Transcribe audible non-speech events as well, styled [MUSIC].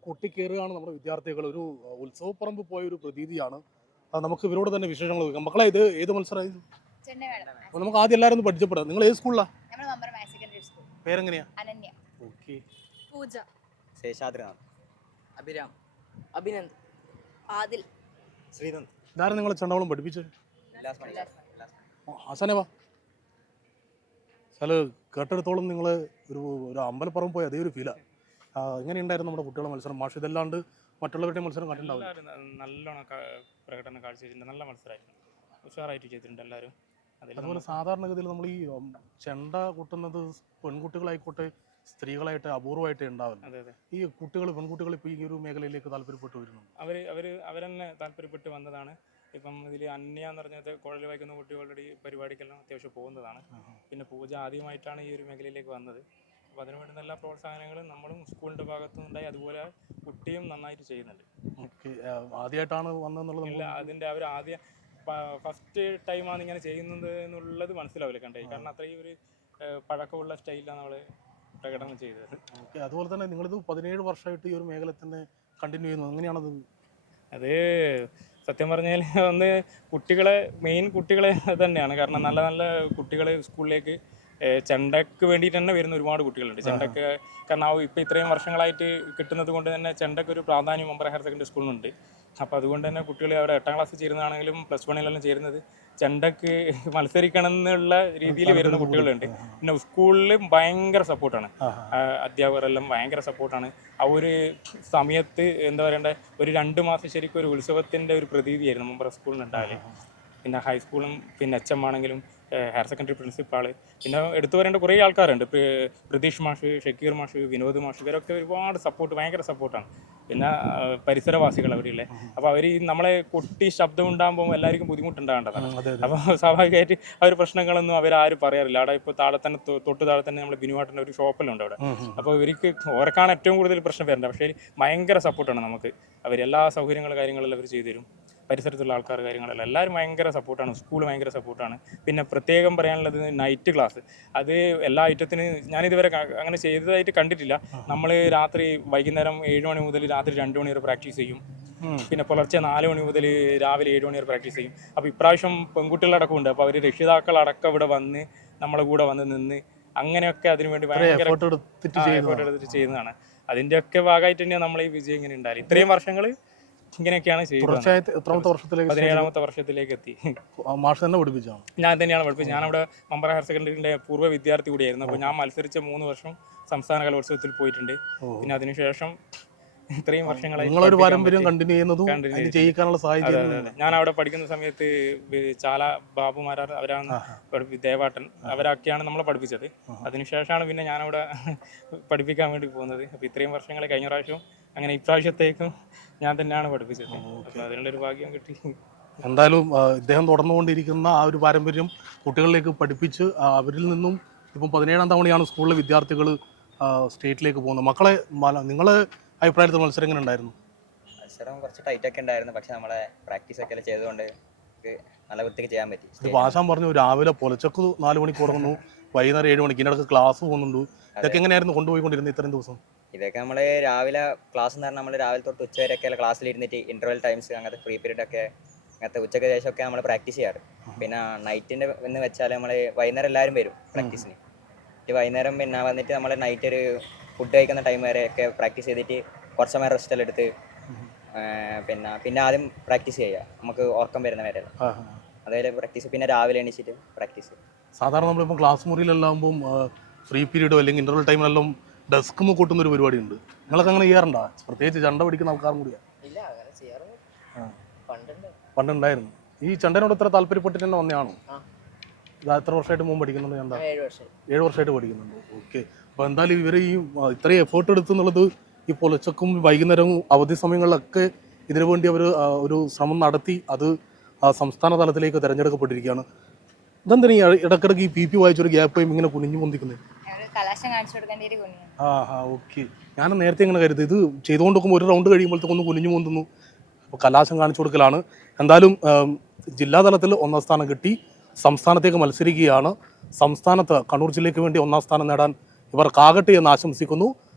കൊട്ടിക്കേറുകയാണ് നമ്മുടെ വിദ്യാർത്ഥികൾ. ഒരു ഉത്സവപ്പറമ്പ് പോയ ഒരു പ്രതീതിയാണ്. അത് നമുക്ക് ഇവരോട് തന്നെ വിശേഷങ്ങൾ ചോദിക്കാം. മക്കളെ ഇത് ഏത് മത്സരമായിരുന്നു അപ്പൊ നമുക്ക് ആദ്യം എല്ലാവരും ഒന്ന് പരിചയപ്പെടാം നിങ്ങൾ ഏത് സ്കൂൾ. പേരെങ്ങനെയാ? അനന്യ. ഓക്കെ. പൂജ. ശേഷാദ്രിനാഥ്. അഭിരാം. അഭിനന്ദ്. ആദിൽ. ശ്രീനന്ദ്. ഇതാരും നിങ്ങളെ ചണ്ടവളം പഠിപ്പിച്ചത്? ഹസനവാ ചില കേട്ടെടുത്തോളം നിങ്ങൾ ഒരു ഒരു അമ്പലപ്പുറം പോയി അതേ ഒരു ഫീലാണ് എങ്ങനെയുണ്ടായിരുന്നു നമ്മുടെ കുട്ടികളുടെ മത്സരം? മാഷ് ഇതല്ലാണ്ട് മറ്റുള്ളവരുടെ മത്സരം കണ്ടിട്ടുണ്ടാവും നല്ലോണം പ്രകടനം കാഴ്ചവെച്ചിട്ടുണ്ട്. നല്ല മത്സരമായിരുന്നു. ഉഷാറായിട്ട് ചെയ്തിട്ടുണ്ട് എല്ലാവരും. അതുപോലെ സാധാരണഗതിയിൽ നമ്മൾ ഈ ചെണ്ട കൊട്ടുന്നത് പെൺകുട്ടികളായിക്കോട്ടെ സ്ത്രീകളായിട്ട് അപൂർവമായിട്ടേ ഉണ്ടാവില്ല. ഈ കുട്ടികൾ പെൺകുട്ടികൾ ഇപ്പോൾ ഈ ഒരു മേഖലയിലേക്ക് താല്പര്യപ്പെട്ടു വരുന്നു അവർ അവർ അവരെന്നെ താല്പര്യപ്പെട്ട് വന്നതാണ്. ഇപ്പം ഇതിൽ അന്യ എന്ന് പറഞ്ഞത് കുഴൽ വായിക്കുന്ന കുട്ടി ഓൾറെഡി പരിപാടിക്കെല്ലാം അത്യാവശ്യം പോകുന്നതാണ്. പിന്നെ പൂജ ആദ്യമായിട്ടാണ് ഈ ഒരു മേഖലയിലേക്ക് വന്നത്. അപ്പോൾ അതിനു വേണ്ടുന്ന എല്ലാ പ്രോത്സാഹനങ്ങളും നമ്മളും സ്കൂളിന്റെ ഭാഗത്തുനിന്നുണ്ടായി അതുപോലെ കുട്ടിയും നന്നായിട്ട് ചെയ്യുന്നുണ്ട്. ഓക്കെ. ആദ്യമായിട്ടാണ് വന്നതെന്നുള്ളത് ഇല്ല അതിന്റെ അതിന്റെ അവർ ആദ്യം ഫസ്റ്റ് ടൈമാണ് ഇങ്ങനെ ചെയ്യുന്നത് എന്നുള്ളത് മനസ്സിലാവില്ല കണ്ടേ. കാരണം അത്രയും ഒരു പഴക്കമുള്ള സ്റ്റൈലാണ് നമ്മൾ പ്രകടനം ചെയ്തത്. ഓക്കെ. അതുപോലെ തന്നെ നിങ്ങളിത് പതിനേഴ് വർഷമായിട്ട് ഈ ഒരു മേഖല തന്നെ കണ്ടിന്യൂ ചെയ്യുന്നു. എങ്ങനെയാണത്? അത് സത്യം പറഞ്ഞാൽ ഒന്ന് കുട്ടികളെ മെയിൻ കുട്ടികളെ തന്നെയാണ്. കാരണം നല്ല നല്ല കുട്ടികളെ സ്കൂളിലേക്ക് ചെണ്ടക്ക് വേണ്ടിയിട്ട് തന്നെ വരുന്ന ഒരുപാട് കുട്ടികളുണ്ട്. ചെണ്ടക്ക് കാരണം ആ ഇപ്പം ഇത്രയും വർഷങ്ങളായിട്ട് കിട്ടുന്നത് കൊണ്ട് തന്നെ ചെണ്ടക്ക് ഒരു പ്രാധാന്യം ഒമ്പര ഹയർ സെക്കൻഡറി സ്കൂളിനുണ്ട്. അപ്പോൾ അതുകൊണ്ട് തന്നെ കുട്ടികൾ അവിടെ എട്ടാം ക്ലാസ്സിൽ ചേരുന്നതാണെങ്കിലും പ്ലസ് വണ്ണിലെല്ലാം ചേരുന്നത് ചെണ്ടക്ക് [LAUGHS] മത്സരിക്കണം എന്നുള്ള രീതിയിൽ വരുന്ന കുട്ടികളുണ്ട്. പിന്നെ സ്കൂളിൽ ഭയങ്കര സപ്പോർട്ടാണ്. അധ്യാപകരെല്ലാം ഭയങ്കര സപ്പോർട്ടാണ്. ആ ഒരു സമയത്ത് എന്താ പറയണ്ടേ ഒരു രണ്ട് മാസം ശരിക്കും ഒരു ഉത്സവത്തിന്റെ ഒരു പ്രതീതിയായിരുന്നു മുമ്പ് സ്കൂളിൽ ഉണ്ടാവില്ലേ പിന്നെ ഹൈസ്കൂളും പിന്നെ എച്ച് എം ആണെങ്കിലും ഹയർ സെക്കൻഡറി പ്രിൻസിപ്പാൾ പിന്നെ എടുത്തു പറയേണ്ട കുറേ ആൾക്കാരുണ്ട്. പ്രി- പ്രതീഷ് മാഷ് ഷക്കീർ മാഷ് വിനോദ് മാഷ് ഇവരൊക്കെ ഒരുപാട് സപ്പോർട്ട് ഭയങ്കര സപ്പോർട്ടാണ് പിന്നെ പരിസരവാസികൾ അവരില്ലേ അപ്പോൾ അവർ ഈ നമ്മളെ കൊട്ടി ശബ്ദം ഉണ്ടാകുമ്പോൾ എല്ലാവർക്കും ബുദ്ധിമുട്ടുണ്ടാകേണ്ടതാണ്. അപ്പോൾ സ്വാഭാവികമായിട്ട് അവർ പ്രശ്നങ്ങളൊന്നും അവരാരും പറയാറില്ല. അവിടെ ഇപ്പോൾ താഴെ തന്നെ തൊട്ട് താഴെ തന്നെ നമ്മൾ ബിനുവാട്ടിന്റെ ഒരു ഷോപ്പെല്ലാം അവിടെ. അപ്പോൾ ഇവർക്ക് ഓർക്കാണ് ഏറ്റവും കൂടുതൽ പ്രശ്നം വരേണ്ടത് പക്ഷേ ഭയങ്കര സപ്പോർട്ടാണ് നമുക്ക്. അവർ എല്ലാ സൗകര്യങ്ങളും കാര്യങ്ങളെല്ലാം അവർ ചെയ്തു തരും. പരിസരത്തുള്ള ആൾക്കാർ കാര്യങ്ങളെല്ലാം. എല്ലാവരും ഭയങ്കര സപ്പോർട്ടാണ് സ്കൂൾ ഭയങ്കര സപ്പോർട്ടാണ് പിന്നെ പ്രത്യേകം പറയാനുള്ളത് നൈറ്റ് ക്ലാസ് അത് എല്ലാ ഐറ്റത്തിന് ഞാനിതുവരെ അങ്ങനെ ചെയ്തതായിട്ട് കണ്ടിട്ടില്ല. നമ്മൾ രാത്രി വൈകുന്നേരം ഏഴ് മണി മുതൽ രാത്രി രണ്ട് മണി വരെ പ്രാക്ടീസ് ചെയ്യും. പിന്നെ പുലർച്ചെ നാല് മണി മുതൽ രാവിലെ ഏഴ് മണി വരെ പ്രാക്ടീസ് ചെയ്യും. അപ്പോൾ ഇപ്രാവശ്യം പെൺകുട്ടികളടക്കം ഉണ്ട് അപ്പോൾ അവർ രക്ഷിതാക്കളടക്കം ഇവിടെ വന്ന് നമ്മളെ കൂടെ വന്ന് നിന്ന് അങ്ങനെയൊക്കെ അതിനുവേണ്ടി ഭയങ്കര ഫോട്ടോ എടുത്തിട്ട് ചെയ്യുന്നതാണ്. അതിന്റെ ഒക്കെ ഭാഗമായിട്ട് തന്നെയാണ് നമ്മൾ ഈ വിജയം ഇങ്ങനെ ഉണ്ടായത് ഇത്രയും വർഷങ്ങൾ ഇങ്ങനെയൊക്കെയാണ് എത്രാമത്തെ വർഷത്തിലേക്ക് പതിനേഴാമത്തെ വർഷത്തിലേക്ക് എത്തി മാഷ് തന്നെ പഠിപ്പിച്ചാണ് ഞാൻ തന്നെയാണ് പഠിപ്പിച്ചത്. ഞാനവിടെ മമ്പറ ഹയർ സെക്കൻഡറിന്റെ പൂർവ വിദ്യാർത്ഥി കൂടിയായിരുന്നു. അപ്പോൾ ഞാൻ മത്സരിച്ച മൂന്ന് വർഷം സംസ്ഥാന കലോത്സവത്തിൽ പോയിട്ടുണ്ട്. പിന്നെ അതിനുശേഷം ഇത്രയും വർഷങ്ങളായി നിങ്ങളൊരു പാരമ്പര്യം കണ്ടിന്യൂ ചെയ്യുന്നതും. ചെയ്യിക്കാനുള്ള സാഹചര്യം ഞാൻ അവിടെ പഠിക്കുന്ന സമയത്ത് ചാല ബാബുമാരാർ അവരാണ് ദേവാട്ടൻ. അവരൊക്കെയാണ് നമ്മളെ പഠിപ്പിച്ചത്. അതിനുശേഷമാണ് പിന്നെ ഞാനവിടെ പഠിപ്പിക്കാൻ വേണ്ടി പോകുന്നത്. അപ്പോൾ ഇത്രയും വർഷങ്ങൾ കഴിഞ്ഞ പ്രാവശ്യവും അങ്ങനെ ഇപ്രാവശ്യത്തേക്കും ഞാൻ തന്നെയാണ് പഠിപ്പിച്ചത്. അതിനുള്ള ഒരു ഭാഗ്യം കിട്ടി. എന്തായാലും ആ, ഇദ്ദേഹം തുടർന്നുകൊണ്ടിരിക്കുന്ന ആ ഒരു പാരമ്പര്യം കുട്ടികളിലേക്ക് പഠിപ്പിച്ച് ആ, അവരിൽ നിന്നും ഇപ്പം പതിനേഴാം തവണയാണ് സ്കൂളിലെ വിദ്യാർത്ഥികൾ സ്റ്റേറ്റിലേക്ക് പോകുന്നത്. മക്കളെ മല- നിങ്ങളെ അഭിപ്രായത്തിൽ മത്സരം എങ്ങനെ ഉണ്ടായിരുന്നു? മത്സരം കുറച്ച് ടൈറ്റ് ഒക്കെ ഉണ്ടായിരുന്നു. പക്ഷെ നമ്മളെ പ്രാക്ടീസ് ഒക്കെ ചെയ്തുകൊണ്ട് നമുക്ക് നല്ല വൃത്തിക്ക് ചെയ്യാൻ പറ്റി. ഇതിപ്പോൾ ആശാൻ പറഞ്ഞു രാവിലെ പുലച്ചക്ക് നാല് മണിക്ക് തുടങ്ങുന്നു വൈകുന്നേരം ഏഴ് മണിക്ക്. ഇതിനിടക്ക് ക്ലാസ് പോകുന്നുണ്ട്. ഇതൊക്കെ എങ്ങനെയായിരുന്നു കൊണ്ടുപോയിക്കൊണ്ടിരുന്നത് ഇത്രയും ദിവസം? ഇതൊക്കെ നമ്മൾ രാവിലെ ക്ലാസ് എന്ന് പറഞ്ഞാൽ നമ്മൾ രാവിലെ തൊട്ട് ഉച്ച വരെയൊക്കെ ക്ലാസ്സിൽ ഇരുന്നിട്ട് ഇന്റർവെൽ ടൈംസ് അങ്ങനത്തെ ഫ്രീ പീരീഡ് ഒക്കെ അങ്ങനത്തെ ഉച്ചയ്ക്ക് ശേഷമൊക്കെ നമ്മൾ പ്രാക്ടീസ് ചെയ്യാറ്. പിന്നെ നൈറ്റിന്റെ എന്ന് വെച്ചാൽ നമ്മൾ വൈകുന്നേരം എല്ലാവരും വരും പ്രാക്ടീസിന് എന്നിട്ട് വൈകുന്നേരം പിന്നെ വന്നിട്ട് നമ്മൾ നൈറ്റ് ഒരു ഫുഡ് കഴിക്കുന്ന ടൈം വരെ ഒക്കെ പ്രാക്ടീസ് ചെയ്തിട്ട് കുറച്ച് സമയം റെസ്റ്റ് എല്ലാം എടുത്ത് പിന്നെ പിന്നെ ആദ്യം പ്രാക്ടീസ് ചെയ്യുക നമുക്ക് ഉറക്കം വരുന്ന വരെ. അതേപോലെ പ്രാക്ടീസ് പിന്നെ രാവിലെ എണീച്ചിട്ട് പ്രാക്ടീസ് സാധാരണ നമ്മളിപ്പോൾ ക്ലാസ് മുറിയിലെല്ലാകുമ്പം ഫ്രീ പീരീഡോ അല്ലെങ്കിൽ ഇന്റർവൽ ടൈമിലെല്ലാം ഡെസ്ക് കൂട്ടുന്ന ഒരു പരിപാടി ഉണ്ട് നിങ്ങളൊക്കെ അങ്ങനെ ചെയ്യാറുണ്ടോ? പ്രത്യേകിച്ച് ചണ്ട പിടിക്കുന്ന ആൾക്കാരും കൂടിയാ. പണ്ടുണ്ടായിരുന്നു. ഈ ചണ്ടനോട് ഇത്ര താല്പര്യപ്പെട്ടിട്ട് തന്നെ വന്നതാണോ ഇത് എത്ര വർഷമായിട്ട് മുമ്പ് പഠിക്കുന്നുണ്ട് ചണ്ട ഏഴ് വർഷം ഏഴ് വർഷമായിട്ട് പഠിക്കുന്നുണ്ട്. ഓക്കെ. അപ്പോൾ എന്തായാലും ഇവർ ഈ ഇത്രയും എഫേർട്ട് എടുത്തു എന്നുള്ളത് ഈ പൊലച്ചക്കും വൈകുന്നേരവും അവധി സമയങ്ങളിലൊക്കെ ഇതിനു വേണ്ടി അവർ ഒരു ശ്രമം നടത്തി അത് ആ, സംസ്ഥാന തലത്തിലേക്ക് തിരഞ്ഞെടുക്കപ്പെട്ടിരിക്കുകയാണ്. ഇതെന്തിനാ ഈ ഇട- ഈ പി പി വായിച്ചൊരു ഗ്യാപ്പ് ഇങ്ങനെ കുനിഞ്ഞു പൊന്തിക്കുന്നത് കലാശം കാണിച്ചു കൊടുക്കേണ്ടി ഒരു കുഞ്ഞു. ആ ഓക്കെ. ഞാൻ നേരത്തെ ഇങ്ങനെ കരുതി. ഇത് ചെയ്തുകൊണ്ട് ഒരു റൗണ്ട് കഴിയുമ്പോഴത്തേക്ക് ഒന്ന് കുനിഞ്ഞു പോകുന്നു അപ്പോൾ കലാശം കാണിച്ചു കൊടുക്കലാണ്. എന്തായാലും ജില്ലാ ജില്ലാതലത്തിൽ ഒന്നാം സ്ഥാനം കിട്ടി. സംസ്ഥാനത്തേക്ക് മത്സരിക്കുകയാണ്. സംസ്ഥാനത്ത് കണ്ണൂർ ജില്ലയ്ക്ക് വേണ്ടി ഒന്നാം സ്ഥാനം നേടാൻ ഇവർക്കാകട്ടെ എന്ന് ആശംസിക്കുന്നു.